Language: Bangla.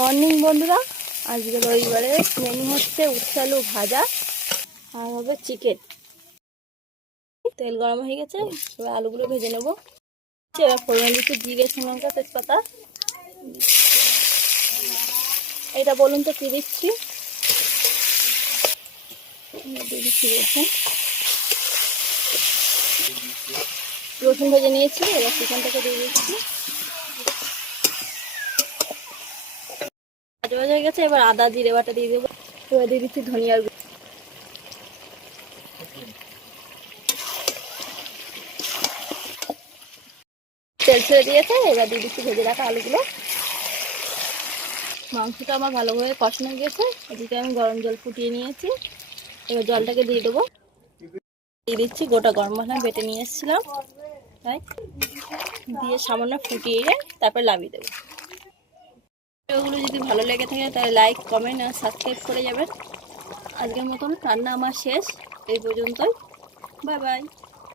মর্নিং বন্ধুরা, আজকে রবিবারে মেনু হচ্ছে উচ্ছে আলু ভাজা আর হবে চিকেন। তেল গরম হয়ে গেছে, এবার আলুগুলো ভেজে নেবো। এবার ফোড়ন দিচ্ছি জিরে, শুকনো লঙ্কা, তেজপাতা। এটা বলুন তো কি দিচ্ছি? দিয়ে দিচ্ছি রসুন ভেজে নিয়েছি, এবার চিকেনটাকে দিয়ে দিচ্ছি। ভাজা ভাজা হয়ে গেছে, এবার আদা জিরে বাটা দিয়ে দেবো। এবার দিয়ে দিচ্ছি ধনিয়ার গুঁড়ো। তেল ছেড়ে দিয়েছে, এবার দিয়ে দিচ্ছি ভেজে রাখা আলুগুলো। মাংসটা আমার ভালোভাবে কষানো হয়ে গেছে, এদিকে আমি গরম জল ফুটিয়ে নিয়েছি। এবার জলটাকে দিয়ে দেবো। দিয়ে দিচ্ছি গোটা গরম মশলা বেটে নিয়ে এসেছিলাম, তাই দিয়ে সামান্য ফুটিয়ে তারপর নামিয়ে দেবো। ভিডিওগুলো যদি ভালো লেগে থাকে তাহলে লাইক, কমেন্ট আর সাবস্ক্রাইব করে যাবেন। আজকের মতন রান্না আমার শেষ, এই পর্যন্তই। Bye bye.